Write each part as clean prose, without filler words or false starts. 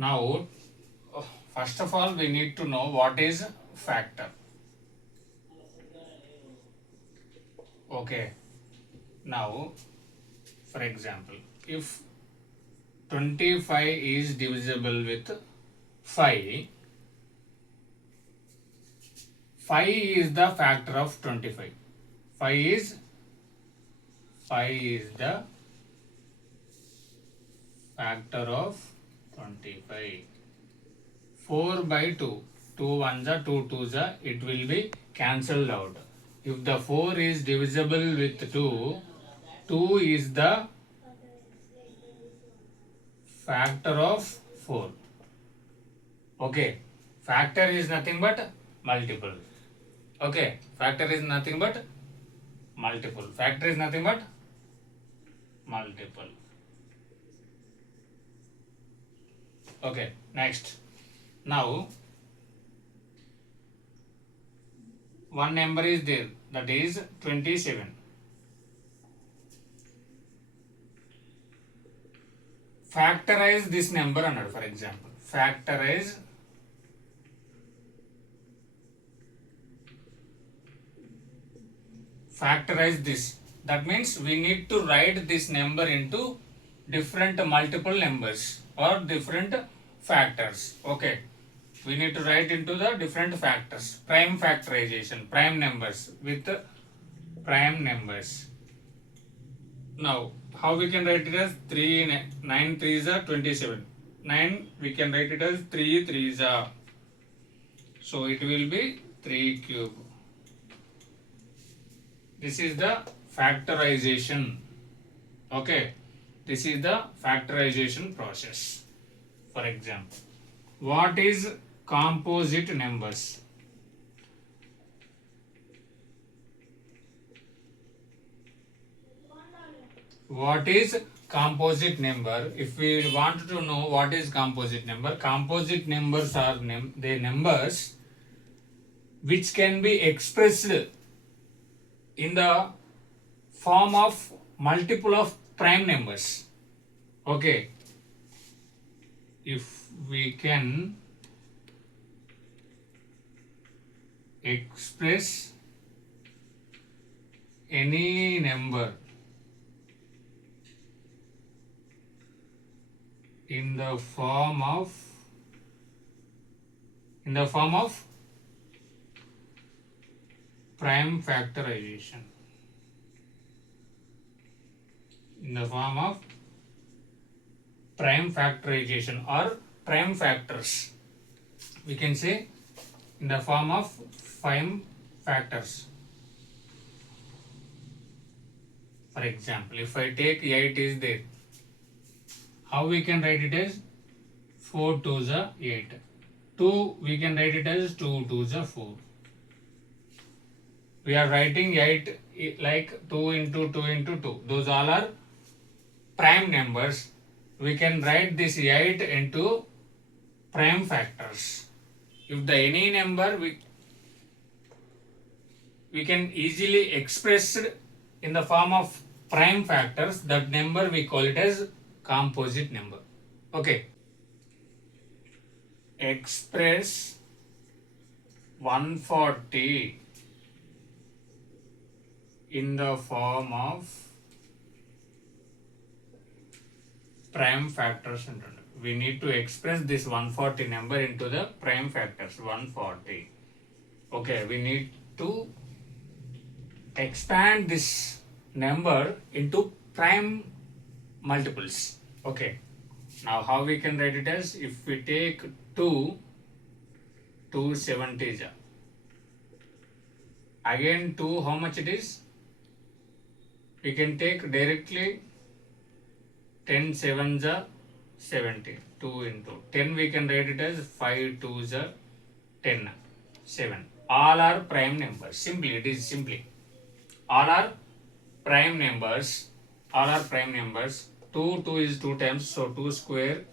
Now, first of all, we need to know what is factor. Okay. Now, for example, if 25 is divisible with 5, 5 is the factor of 25. 5 is the factor of 25. 4 by 2. 2 ones are 2 twos are, it will be cancelled out. If the 4 is divisible with 2, 2 is the factor of 4. Okay. Factor is nothing but multiple. Okay. Factor is nothing but multiple. Factor is nothing but multiple. Okay. Next. Now, one number is there, that is 27. Factorize this number another, for example. Factorize this. That means we need to write this number into different multiple numbers or different factors. Okay. We need to write into the different factors. Prime factorization, prime numbers with prime numbers. Now, how we can write it as 9 3s are 27. 9 we can write it as 3 3s are. So it will be 3 cube. This is the factorization. Okay. This is the factorization process. For example, what is composite numbers? What is composite number? If we want to know what is composite number, composite numbers are the numbers which can be expressed in the form of multiple of prime numbers. Okay. If we can express any number in the form of prime factorization, or prime factors, we can say in the form of prime factors. For example, if I take 8 is there, how we can write it as 4 2s are 8. 2 we can write it as 2 2s are 4. We are writing 8 like 2 into 2 into 2. Those all are prime numbers. We can write this 8 into prime factors. If the any number we can easily express in the form of prime factors, that number we call it as composite number. Okay. Express 140 in the form of prime factors. We need to express this 140 number into the prime factors. 140. Okay, we need to expand this number into prime multiples. Okay. Now how we can write it as, if we take 270s, again 2, how much it is? We can take directly 10 7s are 70. 2 into 10 we can write it as 5 2s are 10. 7. All are prime numbers. Simply, it is simply. All are prime numbers. 2 is 2 times, so 2 square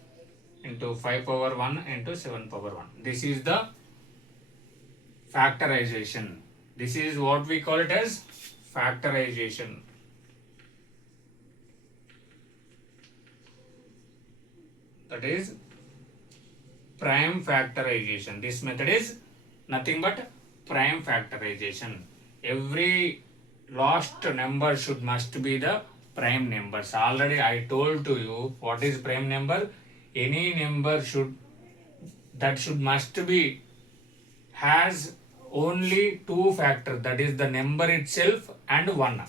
into 5 power 1 into 7 power 1. This is the factorization. This is what we call it as factorization. That is prime factorization. This method is nothing but prime factorization. Every last number must be the prime numbers. Already I told to you what is prime number. Any number must be has only two factors, that is the number itself and 1.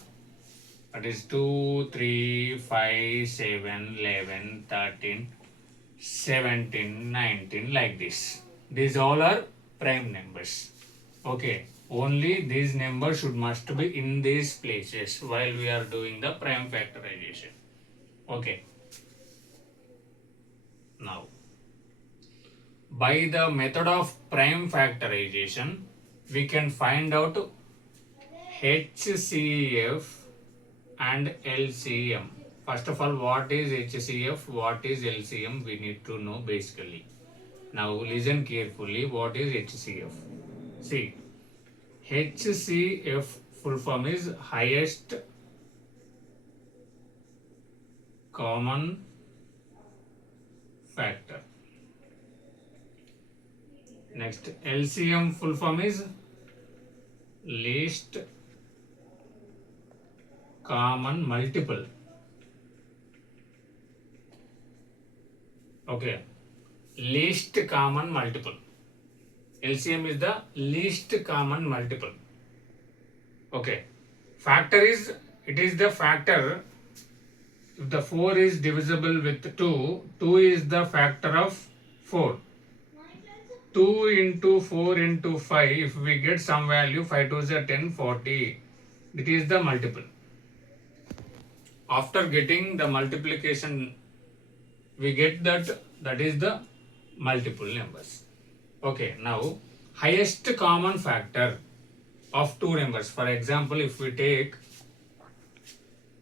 That is 2, 3, 5, 7, 11, 13, 17, 19, like this. These all are prime numbers. Okay, only these numbers must be in these places while we are doing the prime factorization. Okay. Now, by the method of prime factorization, we can find out HCF and LCM. First of all, what is HCF, what is LCM, we need to know basically. Now listen carefully, what is HCF? See, HCF full form is highest common factor. Next, LCM full form is least common multiple. Okay, least common multiple. LCM is the least common multiple. Okay, factor is, it is the factor, if the 4 is divisible with 2, 2 is the factor of 4. 2 into 4 into 5, if we get some value, 5 2s are 10, 40. It is the multiple. After getting the multiplication, we get that is the multiple numbers. Okay, now highest common factor of two numbers. For example, if we take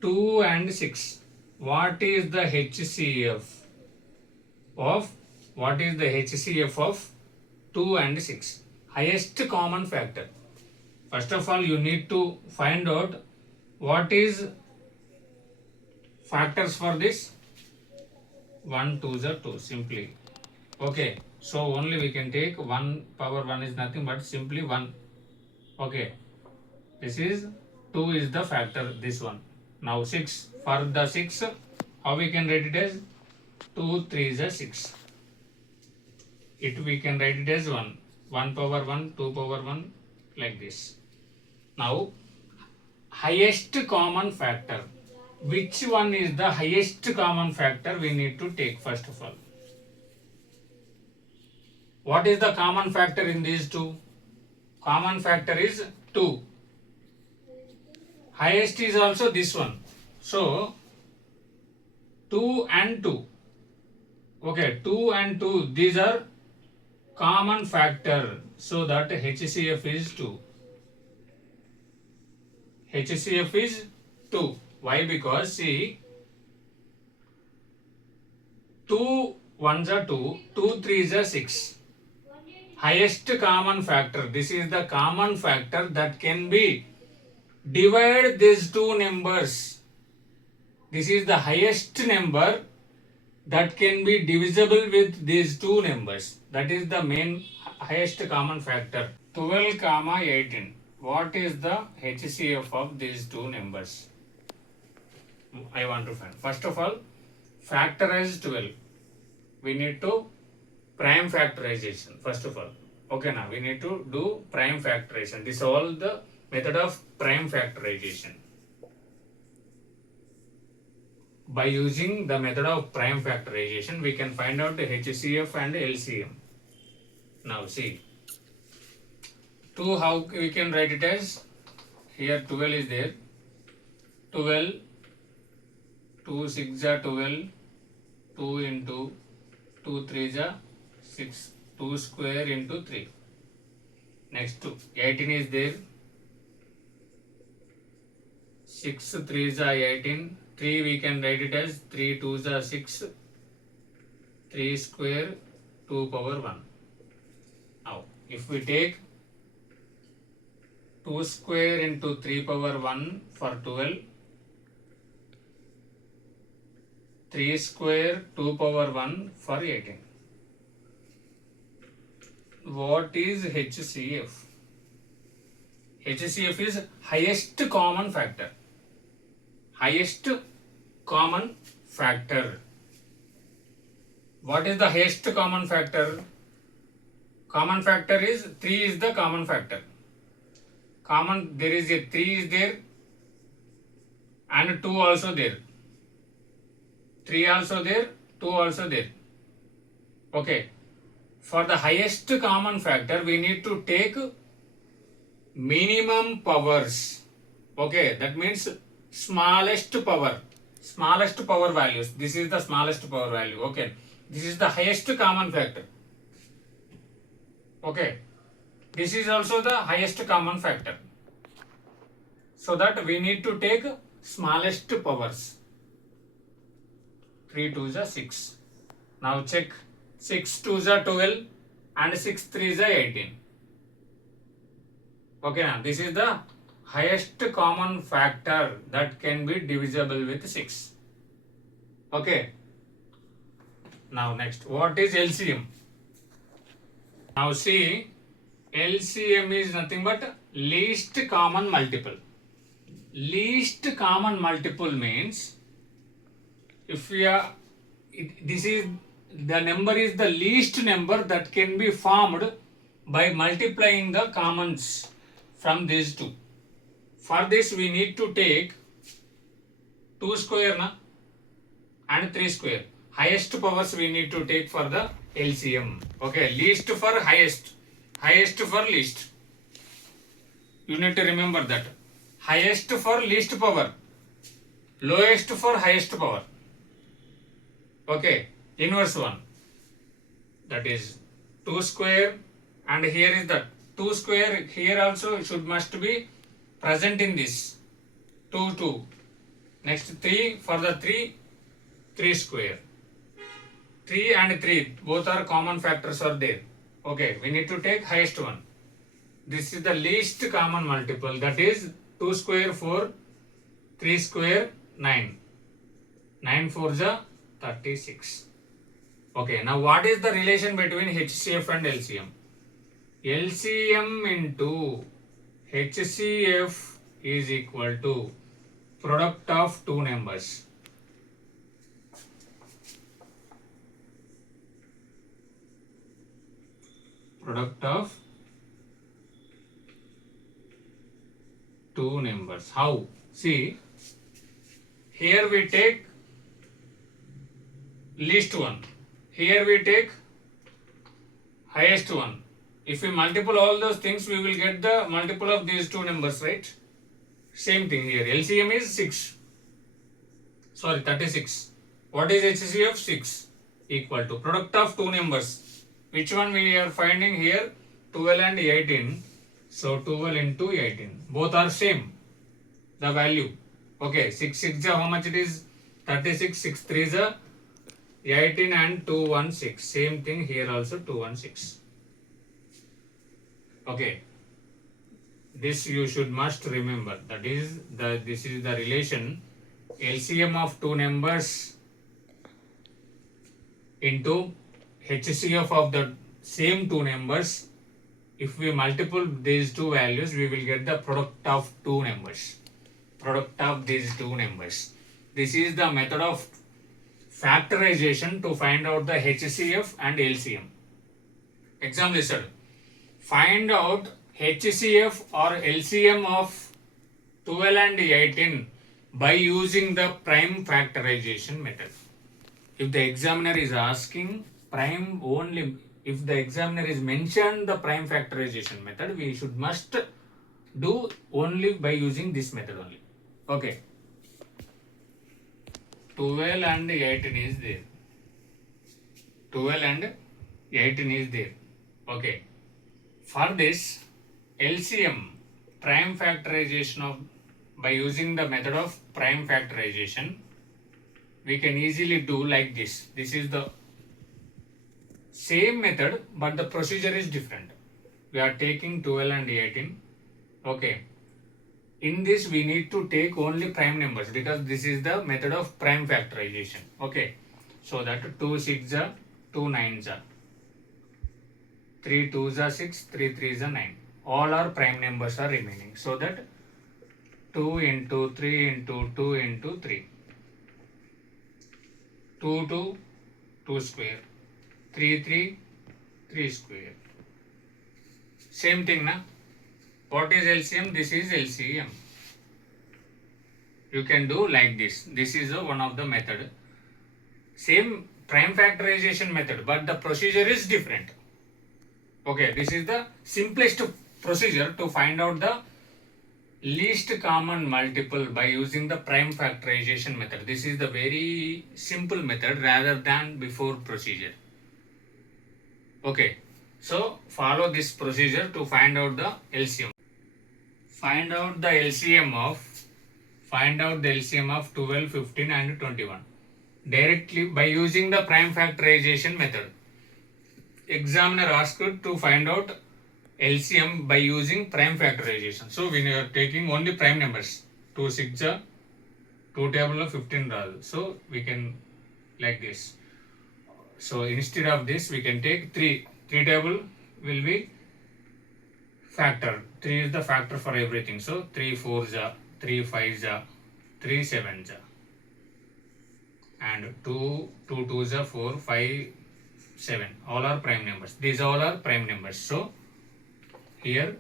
2 and 6, what is the HCF of 2 and 6? Highest common factor. First of all, you need to find out what is factors for this. 1 2s are 2 simply. Okay, so only we can take 1 power 1 is nothing but simply 1. Okay, this is 2 is the factor, this one. Now 6, for the 6, how we can write it as 2 3s are 6. It we can write it as 1 power 1, 2 power 1, like this. Now highest common factor. Which one is the highest common factor we need to take first of all. What is the common factor in these two? Common factor is 2. Highest is also this one. So 2 and 2. Okay, 2 and 2, these are common factor, so that HCF is 2. HCF is 2. Why? Because see, 2 1s are 2, 2 3s are 6. Highest common factor. This is the common factor that can be divide these two numbers. This is the highest number that can be divisible with these two numbers. That is the main highest common factor. 12, 18. What is the HCF of these two numbers? I want to find. First of all, factorize 12. We need to prime factorization first of all. Okay, now we need to do prime factorization. This is all the method of prime factorization. By using the method of prime factorization, we can find out the HCF and LCM. Now see, 2, how we can write it as, here 12 is there, 12, 2 6 are 12, 2 into 2 3 are 6, 2 square into 3. Next 18 is there, 6 3s are 18, 3 we can write it as 3 2s are 6, 3 square 2 power 1. Now if we take 2 square into 3 power 1 for 12, 3 square 2 power 1 for 18. what is HCF? HCF is highest common factor. Highest common factor. What is the highest common factor? Common factor is 3 is the common factor. There is a 3 is there and 2 also there. 3 also there, 2 also there. Okay. For the highest common factor, we need to take minimum powers. Okay, that means smallest power values. This is the smallest power value. Okay, this is the highest common factor. Okay, this is also the highest common factor. So that we need to take smallest powers. 3 2 is 6. Now check. 6 2 is 12 and 6 3 is 18. Okay, now this is the highest common factor that can be divisible with 6. Okay. Now next, what is LCM? Now see, LCM is nothing but least common multiple. Least common multiple means if we are, this is the number is the least number that can be formed by multiplying the commons from these two. For this we need to take 2 square and 3 square. Highest powers we need to take for the LCM. Okay, least for highest, highest for least. You need to remember that. Highest for least power, lowest for highest power. Okay, inverse one. That is 2 square and here is the 2 square. Here also must be present in this. 2 2. Next 3 for the 3 square. 3 and 3 both are common factors are there. Okay, we need to take highest one. This is the least common multiple, that is 2 square 4, 3 square 9. 9 4 is 36. Okay, now what is the relation between HCF and LCM? LCM into HCF is equal to product of two numbers. Product of two numbers. How? See, here we take least one. Here we take highest one. If we multiple all those things, we will get the multiple of these two numbers, right? Same thing here. LCM is 36. What is HCF? 6 equal to product of two numbers. Which one we are finding here? 12 and 18. So 12 into 18. Both are same. The value. Okay. 6 6 how much it is? 36. 6 3 is 18 and 216. Same thing here also 216. Okay. This you should must remember. That is this is the relation LCM of two numbers into HCF of the same two numbers. If we multiple these two values, we will get the product of two numbers. Product of these two numbers. This is the method of factorization to find out the HCF and LCM. Example is find out HCF or LCM of 12 and 18 by using the prime factorization method. If the examiner is asking prime only, if the examiner is mentioned the prime factorization method, we must do only by using this method only. Okay. 12 and 18 is there. 12 and 18 is there. Okay. For this LCM prime factorization of by using the method of prime factorization, we can easily do like this. This is the same method, but the procedure is different. We are taking 12 and 18. Okay. In this we need to take only prime numbers because this is the method of prime factorization. Okay. So that 2 6 2 9. 3 2s are 6, 3 3s are 9. All our prime numbers are remaining. So that 2 into 3 into 2 into 3. 2 2, 2 square. 3 3, 3 square. Same thing na. What is LCM? This is LCM. You can do like this. This is one of the method. Same prime factorization method, but the procedure is different. Okay, this is the simplest procedure to find out the least common multiple by using the prime factorization method. This is the very simple method rather than before procedure. Okay, so follow this procedure to find out the LCM. Find out the LCM of 12, 15 and 21 directly by using the prime factorization method. Examiner asked to find out LCM by using prime factorization. So we are taking only prime numbers. 2 6 are 2 table of 15 rather. So we can like this. So instead of this we can take 3. 3 table will be factor. 3 is the factor for everything. So 3 4s are 3 5s are 3 7s are and 2 2s are 4 5 7. All are prime numbers. These all are prime numbers. So here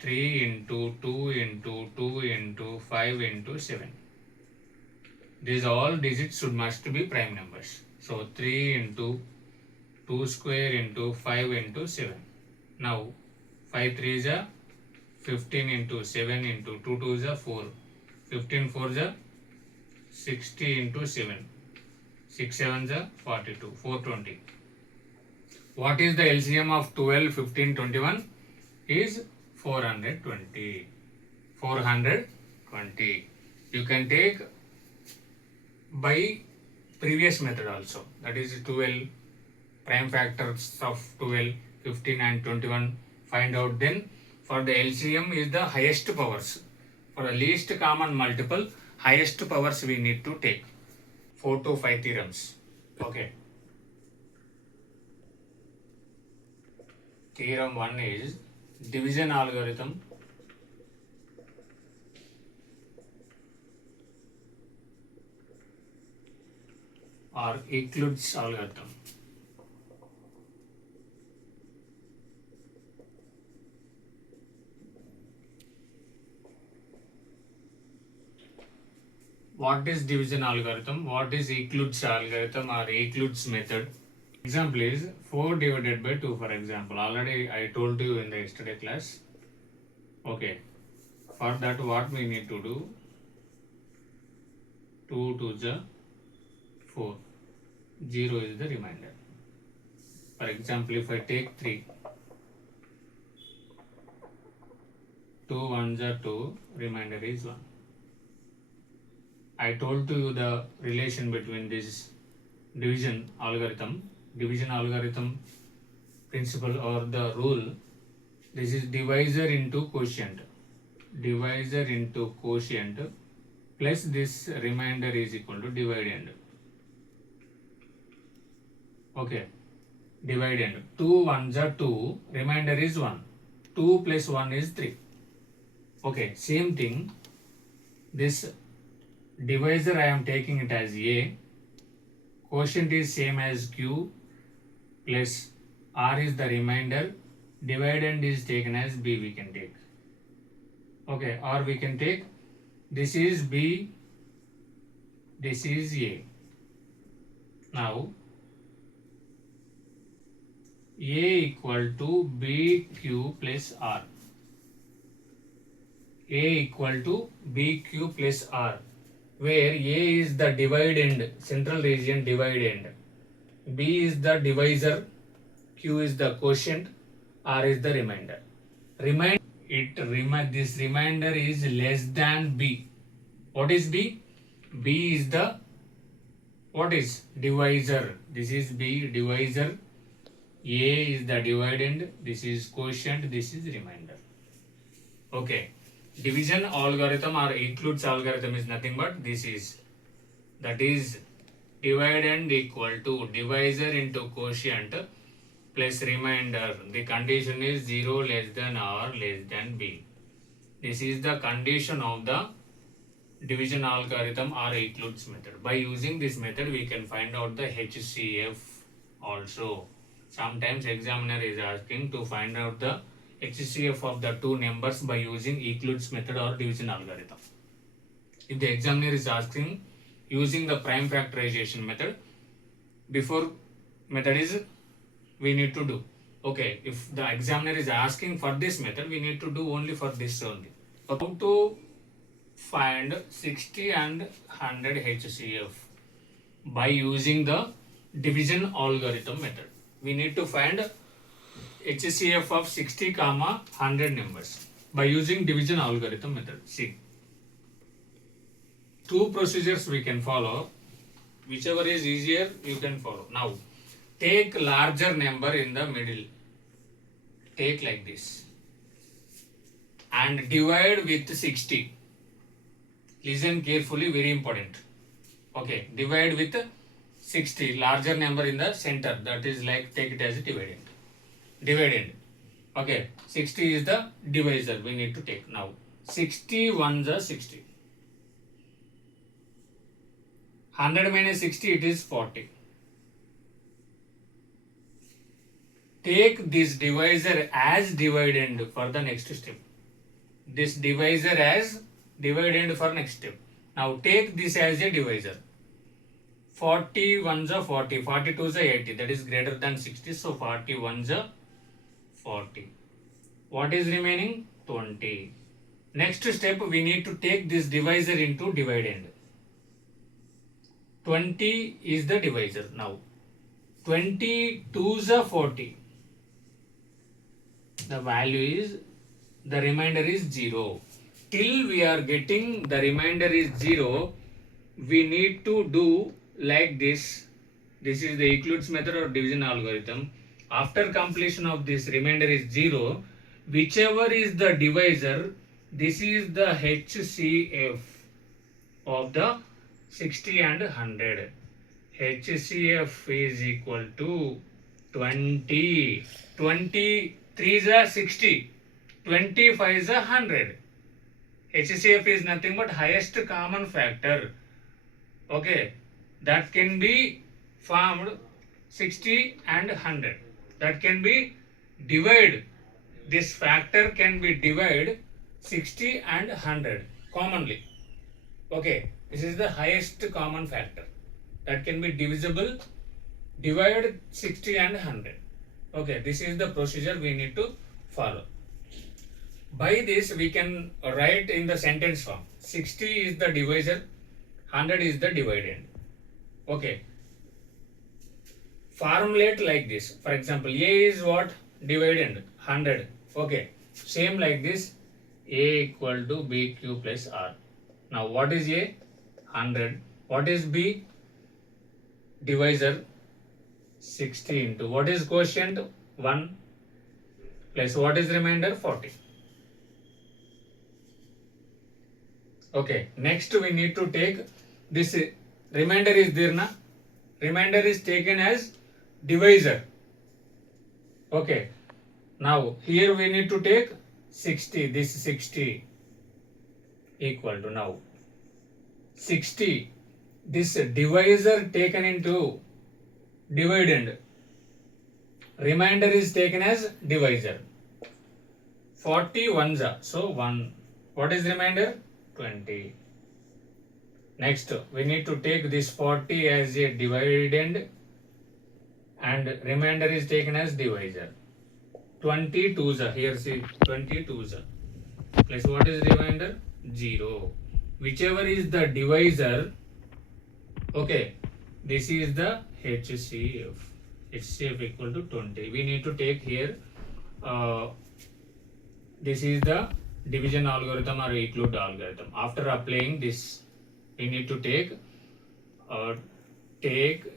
3 into 2 into 2 into 5 into 7. These all digits must be prime numbers. So 3 into 2 square into 5 into 7. Now 5 3s are 15 into 7 into 2 2s are 4. 15 4s are 60 into 7. 6 7s are 42. 420. What is the LCM of 12, 15, 21? Is 420. 420. You can take by previous method also. That is 12 prime factors of 12, 15 and 21. Find out then for the LCM is the highest powers. For the least common multiple, highest powers we need to take. 4 to 5 theorems. Okay. Theorem 1 is division algorithm or Euclid's algorithm. What is division algorithm? What is Euclid's algorithm or Euclid's method? Example is 4 divided by 2, for example. Already I told you in the yesterday class. Okay. For that what we need to do? 2 to the 4. 0 is the remainder. For example, if I take 3. 2 1s are 2. Remainder is 1. I told to you the relation between this division algorithm principle or the rule. This is divisor into quotient plus this remainder is equal to dividend. Okay, dividend. 2 1s are 2, remainder is 1. 2 plus 1 is 3. Okay, same thing. This divisor I am taking it as A, quotient is same as Q, plus R is the remainder, dividend is taken as B we can take. Okay, or we can take this is B, this is A. Now A equal to BQ plus R. A equal to BQ plus R, where A is the divide end, central region divide end, B is the divisor, Q is the quotient, R is the remainder. This remainder is less than B. What is B? B is the what is divisor. This is B divisor. A is the dividend. This is quotient. This is remainder. Okay. Division algorithm or Euclid's algorithm is nothing but this is, that is dividend equal to divisor into quotient plus remainder. The condition is 0 less than or less than b. This is the condition of the division algorithm or Euclid's method. By using this method, we can find out the HCF also. Sometimes examiner is asking to find out the HCF of the two numbers by using Euclid's method or division algorithm. If the examiner is asking using the prime factorization method, before method is we need to do. Okay, if the examiner is asking for this method, we need to do only for this only. How to find 60 and 100 HCF by using the division algorithm method. We need to find HCF of 60, 100 numbers by using division algorithm method. See, two procedures we can follow. Whichever is easier, you can follow. Now, take larger number in the middle. Take like this and divide with 60. Listen carefully, very important. Okay, divide with 60, larger number in the center, that is like take it as a dividend. Okay, 60 is the divisor we need to take. Now 60 ones are 60. 100 minus 60, it is 40. Take this divisor as dividend for the next step. This divisor as dividend for next step. Now take this as a divisor. 40 ones are 40, 42 is 80, that is greater than 60, so 40 ones are 40. What is remaining? 20. Next step, we need to take this divisor into dividend. 20 is the divisor. Now 20 twos are 40. The value is, the remainder is 0. Till we are getting the remainder is 0, we need to do like this. This is the Euclid's method or division algorithm. After completion of this remainder is 0, whichever is the divisor, this is the HCF of the 60 and 100. HCF is equal to 20. 23 is a 60. 25 is a 100. HCF is nothing but highest common factor. Okay, that can be formed 60 and 100. That can be divided. This factor can be divided 60 and 100 commonly. Okay, this is the highest common factor that can be divisible, divide 60 and 100. Okay, this is the procedure we need to follow. By this we can write in the sentence form. 60 is the divisor, 100 is the dividend. Okay. Formulate like this. For example, A is what? Dividend, 100. Okay. Same like this. A equal to BQ plus R. Now what is A? 100. What is B? Divisor, 60 into. What is quotient? 1 plus what is remainder? 40. Okay, next we need to take this remainder is there na? Remainder is taken as divisor. Okay, now here we need to take 60, this 60 equal to now 60, this divisor taken into dividend, remainder is taken as divisor. 40 ones are, so 1. What is remainder? 20. Next, we need to take this 40 as a dividend and remainder is taken as divisor. 20 twos are, here see 20 twos are, plus what is remainder? 0. Whichever is the divisor, okay, this is the HCF. HCF equal to 20. We need to take here, this is the division algorithm or Euclid algorithm. After applying this, we need to take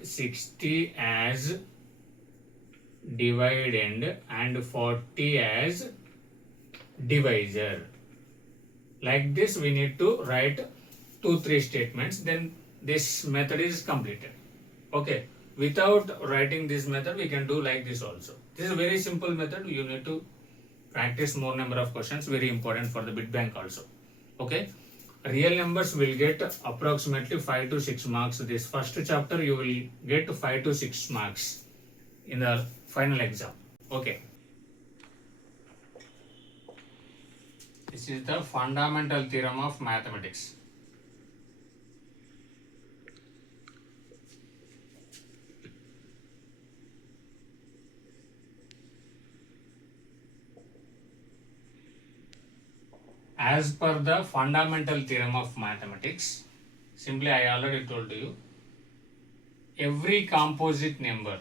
60 as dividend and 40 as divisor. Like this, we need to write 2-3 statements. Then this method is completed. Okay. Without writing this method, we can do like this also. This is a very simple method. You need to practice more number of questions, very important for the bit bank also. Okay, real numbers will get approximately 5 to 6 marks. This first chapter you will get 5 to 6 marks in the final exam. Okay, this is the fundamental theorem of mathematics. As per the fundamental theorem of mathematics, simply I already told you, every composite number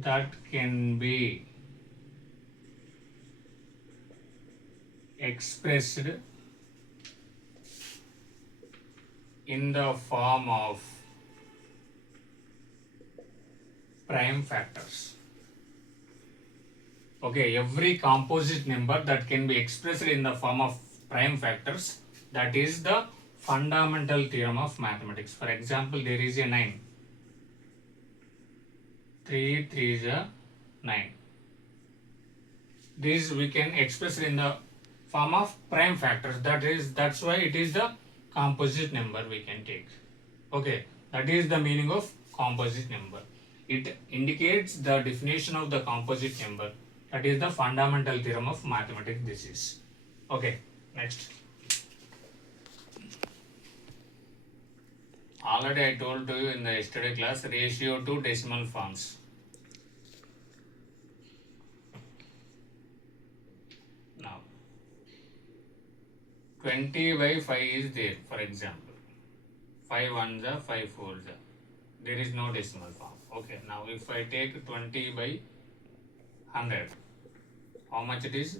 that can be expressed in the form of prime factors. Okay, every composite number that can be expressed in the form of prime factors, that is the fundamental theorem of mathematics. For example, there is a 9. 3 3 is a 9. This we can express in the form of prime factors. That's why it is the composite number we can take. Okay, that is the meaning of composite number. It indicates the definition of the composite number. That is the fundamental theorem of mathematics. This is okay. Next, already I told to you in the yesterday class, ratio to decimal forms. Now 20 by 5 is there, for example. 5 ones are 5 fours are. There is no decimal form. Okay, now if I take 20 by 100, how much it is?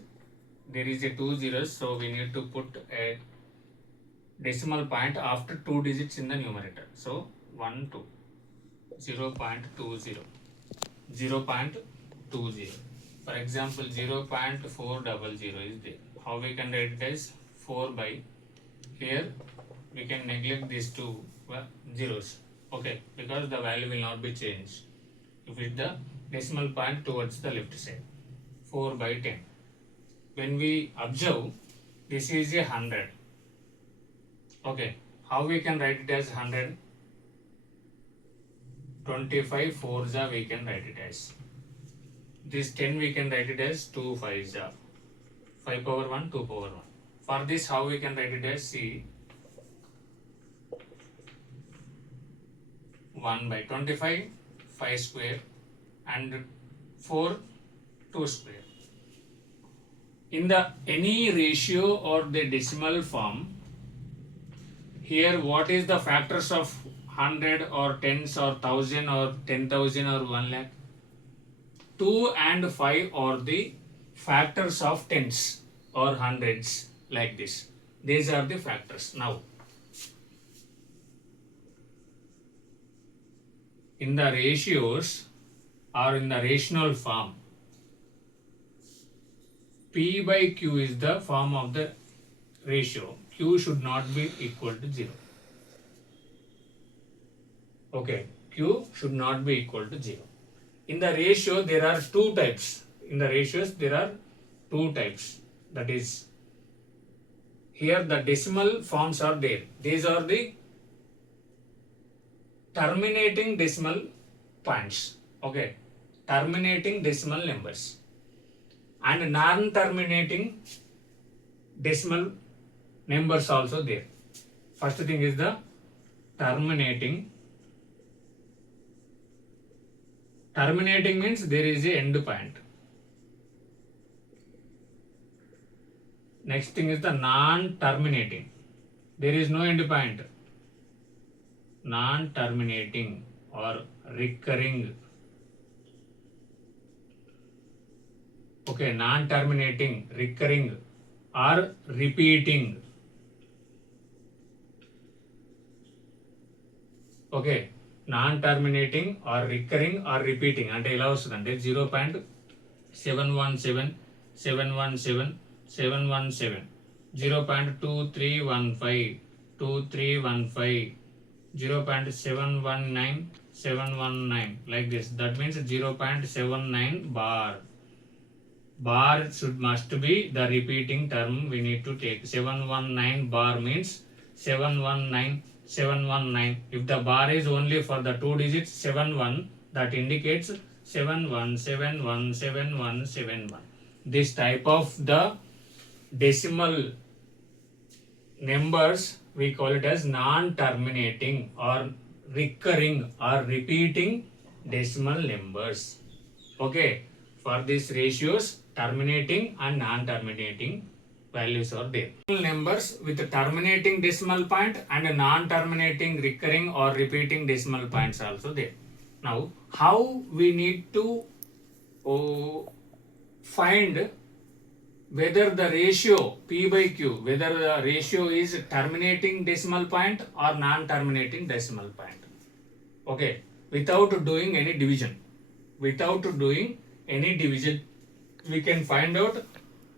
There is a 2 zeros, so we need to put a decimal point after 2 digits in the numerator. So 1 2 0.20 0.20. For example, 0.400 is there. How we can write it as 4 by, here we can neglect these two zeros. Okay, because the value will not be changed if it the decimal point towards the left side. 4 by 10. When we observe, this is a 100. Okay, how we can write it as 100? 25 fours are we can write it as. This 10 we can write it as 2 fives are. 5 power 1, 2 power 1. For this, how we can write it as, see, 1 by 25, 5 square, and 4, 2 square. In the any ratio or the decimal form, here what is the factors of 100 or tens or 1000 or 10,000 or 1 lakh? 2 and 5 are the factors of tens or hundreds, like this. These are the factors. Now, in the ratios or in the rational form, P by Q is the form of the ratio. Q should not be equal to 0. Okay, Q should not be equal to 0. In the ratio, there are two types. In the ratios, there are two types. That is, here the decimal forms are there. These are the terminating decimal points. Okay, terminating decimal numbers. And non-terminating decimal numbers also there. First thing is the terminating. Terminating means there is a end point. Next thing is the non-terminating. There is no end point. Non-terminating or recurring. Okay, non-terminating, recurring or repeating. Okay, non-terminating or recurring or repeating. అంటే ఎలా వస్తుందంటే 0.717 717 717 0.2315, 2315, 0.719, 719, like this. That means 0.79 bar. Bar must be the repeating term we need to take. 719 bar means 719, 719. If the bar is only for the two digits 71, that indicates 71, 71, 71, 71. This type of the decimal numbers we call it as non-terminating or recurring or repeating decimal numbers. Okay, for these ratios, terminating and non-terminating values are there. Numbers with terminating decimal point and non-terminating recurring or repeating decimal points also there. Now, how we need to find whether the ratio P by Q, whether the ratio is terminating decimal point or non-terminating decimal point. Okay, without doing any division. Without doing any division, we can find out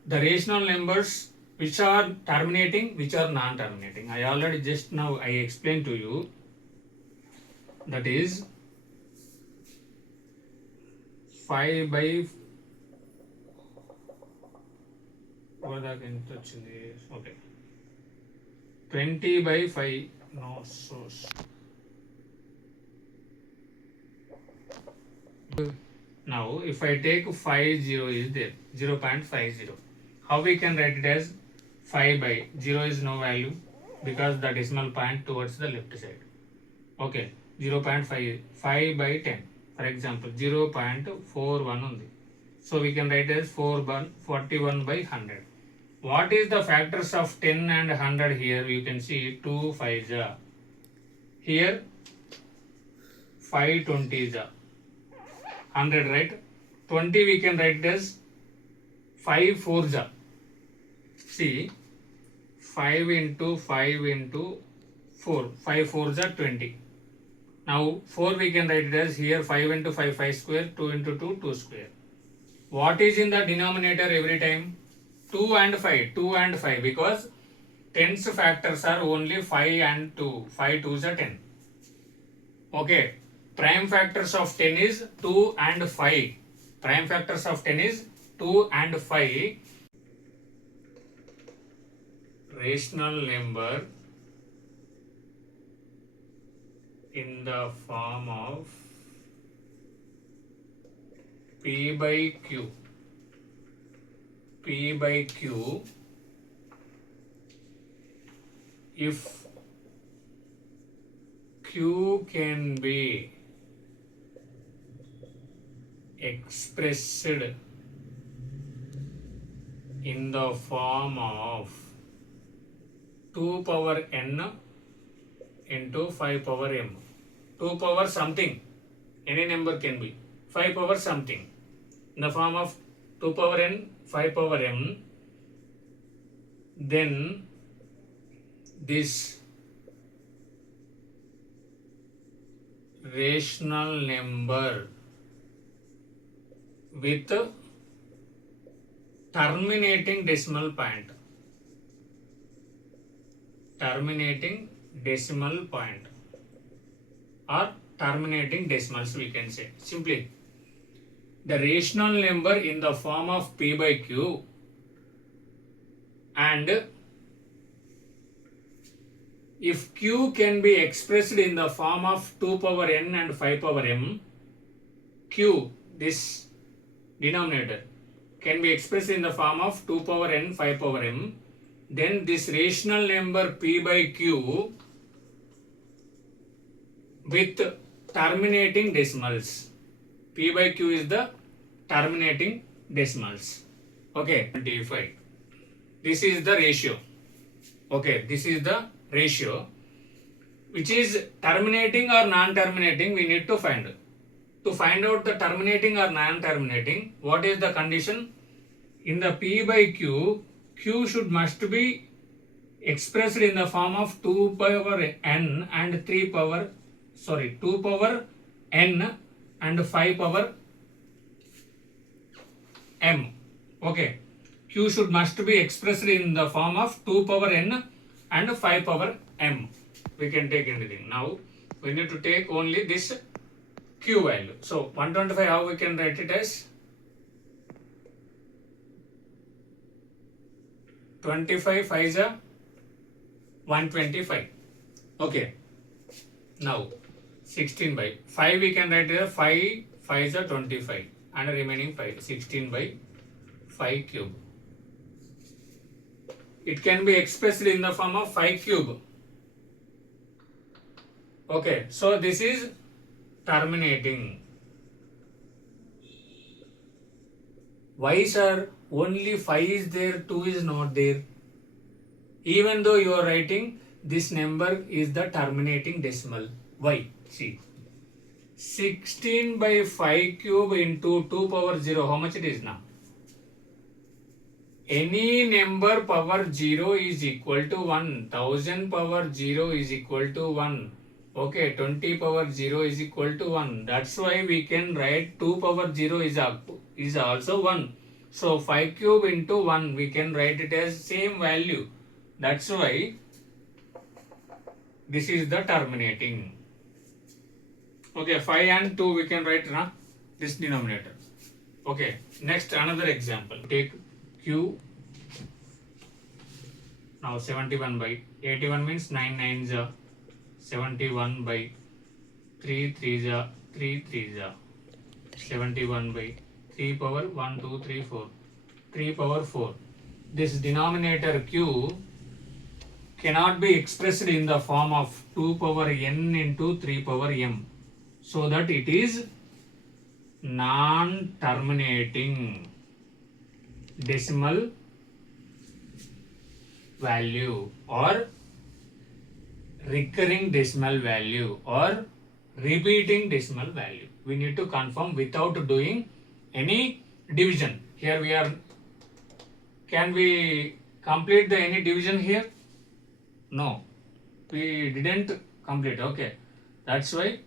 the rational numbers which are terminating, which are non-terminating. I already just now I explained to you. That is 5 by okay, 20 by 5. No, so now if I take 50 is there, 0.50. How we can write it as 5 by 0 is no value because the decimal point towards the left side. Okay, 0.5, 5 by 10. For example, 0.41 only. So we can write as 41 by 100. What is the factors of 10 and 100 here? You can see 2 5s are. Here 5 20s are. 100, right? 20 we can write it as 5 4s are. See, 5 into 5 into 4. 5 4s are 20. Now 4 we can write it as here 5 into 5 5 square, 2 into 2 2 square. What is in the denominator every time? 2 and 5, 2 and 5, because tens factors are only 5 and 2. 5 2s are 10. Okay, prime factors of 10 is 2 and 5. Prime factors of 10 is 2 and 5. Rational number in the form of P by Q. P by Q, if Q can be expressed in the form of 2 power n into 5 power m. 2 power something, any number can be. 5 power something, in the form of 2 power n, 5 power m, then this rational number with terminating decimal point. Terminating decimal point or terminating decimals we can say. Simply, the rational number in the form of P by Q and if Q can be expressed in the form of 2 power n and 5 power m, Q, this denominator, can be expressed in the form of 2 power n, 5 power m, then this rational number P by Q with terminating decimals. P by Q is the terminating decimals. Okay, 25. This is the ratio. Okay, this is the ratio which is terminating or non-terminating we need to find. To find out the terminating or non-terminating, what is the condition? In the P by Q, Q must be expressed in the form of 2 power n and 2 power n and 5 power m. Okay, q should must be expressed in the form of 2 power n and 5 power m. We can take anything. Now we need to take only this q value. So 125, how we can write it as 25 5 is 125. Okay. Now 16 by 5 we can write here 5 5 is 25 and remaining 5, 16 by 5 cube. It can be expressed in the form of 5 cube. Okay, so this is terminating. Why, sir? Only 5 is there, 2 is not there. Even though you are writing, this number is the terminating decimal. Why? See. 16 by 5 cube into 2 power 0. How much it is now? Any number power 0 is equal to 1. 1000 power 0 is equal to 1. Okay, 20 power 0 is equal to 1. That's why we can write 2 power 0 is also 1. So 5 cube into 1, we can write it as same value. That's why this is the terminating. Okay, 5 and 2 we can write this denominator. Okay, next another example. Take q. Now 71 by 81 means 9 9s are 71 by 3 3s are 3 3s are 71 by 3 power 1 2 3 4 3 power 4. This denominator q cannot be expressed in the form of 2 power n into 3 power m, so that it is non-terminating decimal value or recurring decimal value or repeating decimal value. We need to confirm without doing any division. Here we are. Can we complete the any division here? No, we didn't complete. Okay, that's why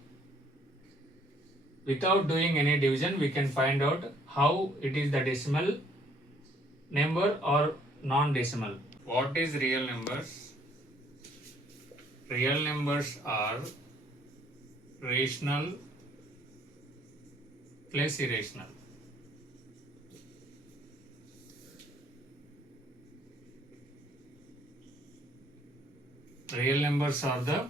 without doing any division we can find out how it is the decimal number or non-decimal. What is real numbers? Real numbers are rational plus irrational. Real numbers are the,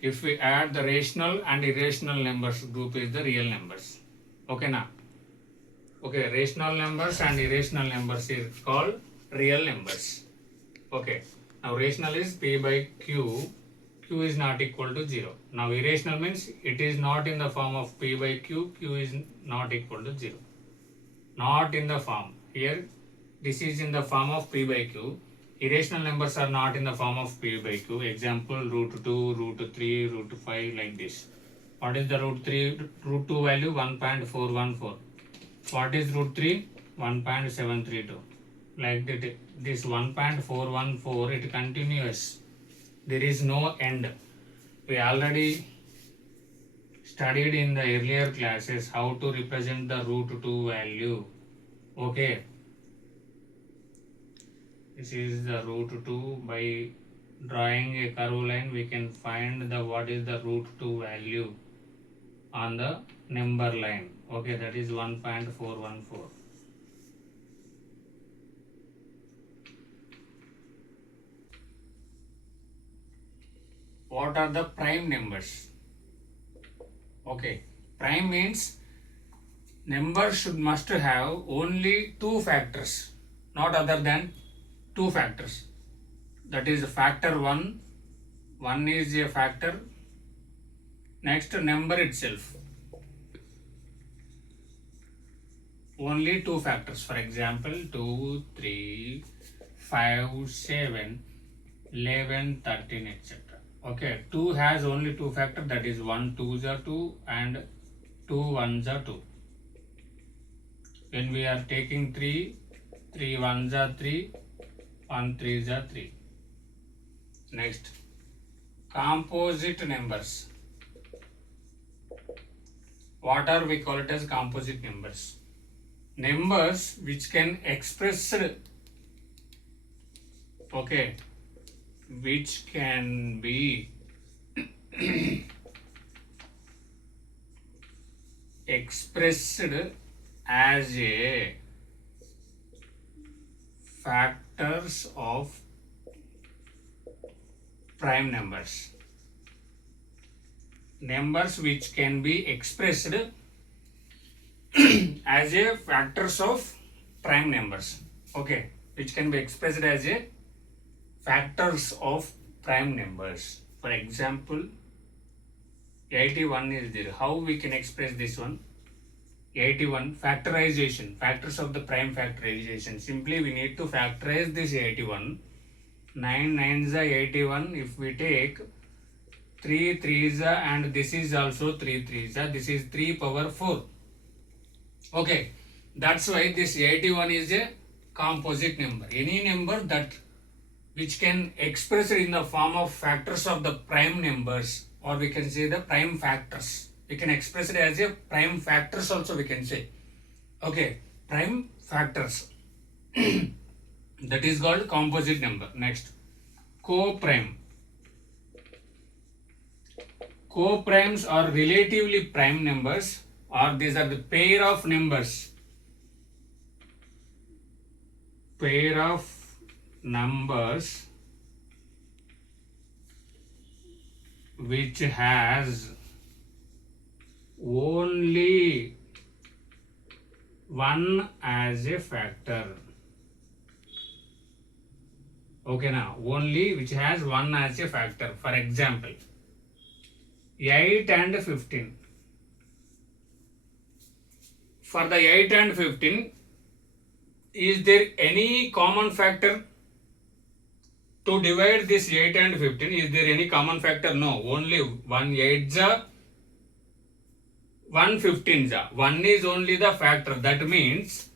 if we add the rational and irrational numbers group is the real numbers. Okay now. Okay, rational numbers and irrational numbers is called real numbers. Okay, now rational is p by q. Q is not equal to 0. Now irrational means it is not in the form of p by q. Q is not equal to 0. Not in the form. Here this is in the form of p by q. Irrational numbers are not in the form of p by q. Example, root 2, root 3, root 5, like this. What is the root 3? Root 2 value 1.414. What is root 3? 1.732. Like that, this 1.414, it continuous. There is no end. We already studied in the earlier classes how to represent the root 2 value. Okay. This is the root 2. By drawing a curve line, we can find the what is the root 2 value on the number line. Okay, that is 1.414. What are the prime numbers? Okay, prime means number must have only two factors, not other than two factors. That is factor 1. 1 is a factor. Next, number itself. Only two factors. For example, 2, 3, 5, 7, 11, 13, etc. Okay, 2 has only two factors, that is 1 2s are 2 and 2 1s are 2. When we are taking 3, 3 1s are 3, 1 3s are 3. Next, composite numbers. What are we call it as composite numbers? numbers which can expressed, okay, which can be expressed as a factors of prime numbers. Numbers which can be expressed as a factors of prime numbers, okay, which can be expressed as a factors of prime numbers. For example, 81 is there. How we can express this one? 81 factorization, factors of the prime factorization. Simply we need to factorize this 81. 9 9s are 81. If we take 3 3s are, and this is also 3 3s are, this is 3 power 4. Okay, that's why this 81 is a composite number. Any number that which can express it in the form of factors of the prime numbers, or we can say the prime factors. We can express it as a prime factors also we can say. Okay, prime factors. That is called composite number. Next, co-prime. Co-primes are relatively prime numbers, or these are the pair of numbers. Pair of numbers which has only one as a factor. Okay, now only which has one as a factor. For example, 8 and 15. For the 8 and 15, is there any common factor to divide this 8 and 15? Is there any common factor? No, only 1 8 ja, 1 15 ja. 1 is only the factor. That means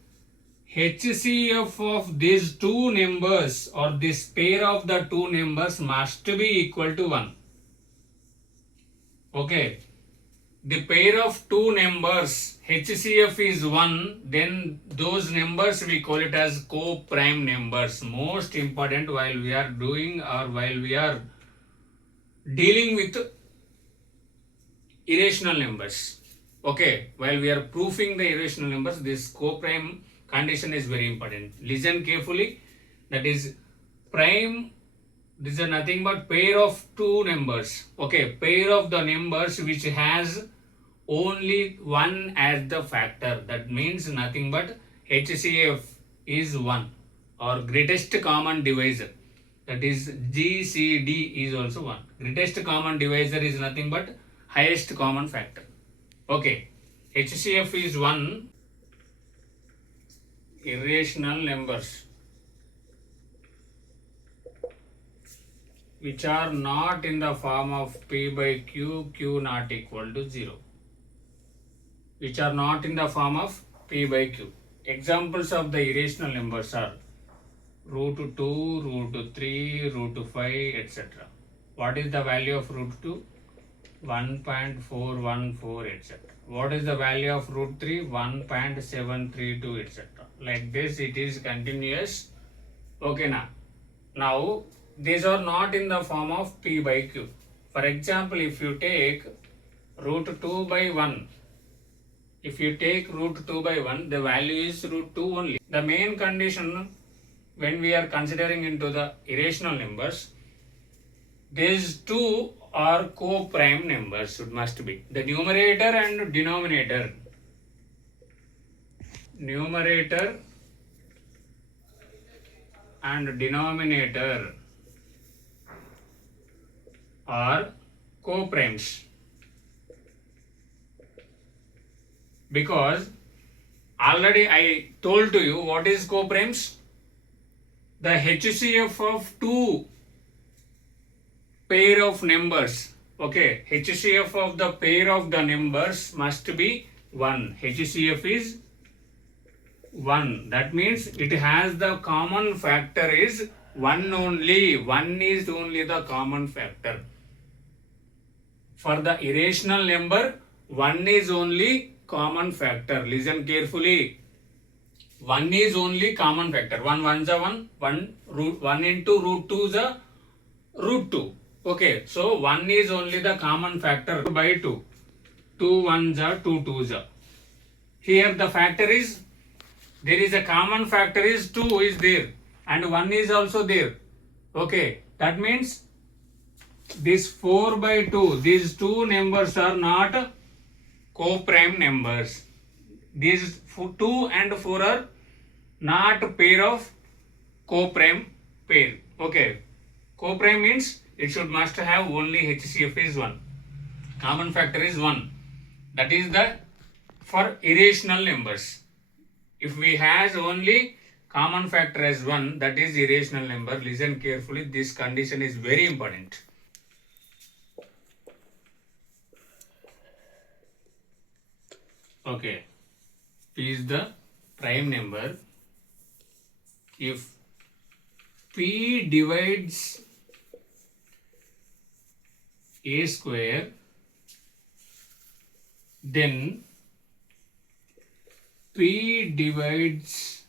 HCF of these two numbers, or this pair of the two numbers, must be equal to 1. Okay, the pair of two numbers HCF is 1, then those numbers we call it as co-prime numbers. Most important while we are doing, or while we are dealing with irrational numbers. Okay, while we are proofing the irrational numbers, this co-prime condition is very important. Listen carefully. That is prime. This is nothing but pair of two numbers. Okay, pair of the numbers which has only one as the factor. That means nothing but HCF is 1, or greatest common divisor. That is GCD is also 1. Greatest common divisor is nothing but highest common factor. Okay, HCF is 1. Irrational numbers which are not in the form of P by Q, Q not equal to 0. Which are not in the form of P by Q. Examples of the irrational numbers are root 2, root 3, root 5, etc. What is the value of root 2? 1.414, etc. What is the value of root 3? 1.732, etc. Like this it is continuous. Okay, now these are not in the form of P by Q. For example, if you take root 2 by 1, if you take root 2 by 1, the value is root 2 only. The main condition when we are considering into the irrational numbers, these two are co-prime numbers, must be. The numerator and denominator. Numerator and denominator are co-primes, because already I told to you what is co-primes. The HCF of two pair of numbers. Okay, HCF of the pair of the numbers must be 1. HCF is 1. That means it has the common factor is 1 only. 1 is only the common factor. For the irrational number, 1 is only common factor. Listen carefully. 1 is only common factor. 1 ones are 1, 1 into root 2 is a root 2. Okay, so 1 is only the common factor by 2. 2 ones are 2 twos are. Here the factor is, there is a common factor is 2 is there and 1 is also there. Okay, that means this 4 by 2, these two numbers are not co-prime numbers. These 2 and 4 are not pair of co-prime pair. Okay, co-prime means it should must have only HCF is 1. Common factor is 1. That is the for irrational numbers. If we has only common factor as 1, that is irrational number. Listen carefully, this condition is very important. Okay, P is the prime number. If P divides A square, then P divides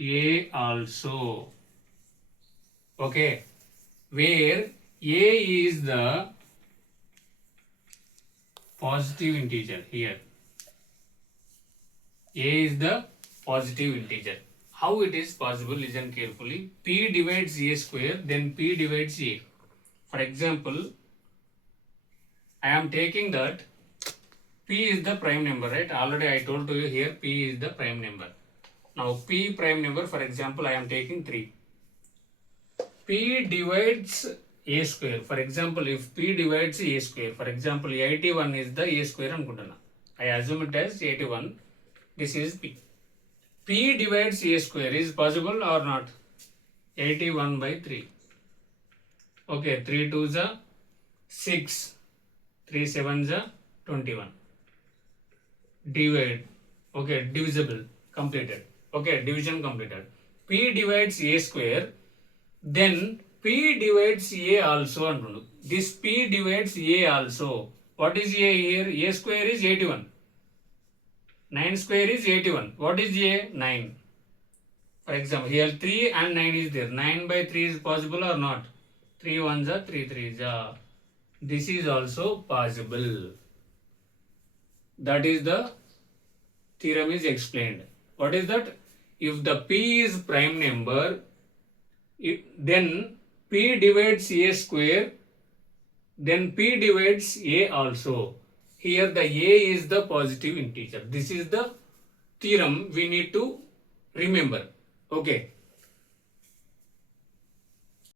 A also. Okay, where A is the positive integer here. A is the positive integer. How it is possible? Listen carefully. P divides A square, then P divides A. For example, I am taking that P is the prime number, right? Already I told to you here P is the prime number. Now P prime number, for example, I am taking 3. P divides A square. For example, if P divides A square, for example, 81 is the A square anukuntana. I assume it as 81. This is P. P divides A square is possible or not? 81 by 3. Okay, 3 2s are 6. 3 7s are 21. Divide. Okay, divisible. Completed. Okay, division completed. P divides A square, then P divides A also antundu. This P divides A also. What is A here? A square is 81. 9 square is 81. What is A? 9. For example, here 3 and 9 is there. 9 by 3 is possible or not? 3 ones are 3 3s are. This is also possible. That is the theorem is explained. What is that? If the P is prime number, then P divides A square, then P divides A also. Here the A is the positive integer. This is the theorem we need to remember. Okay.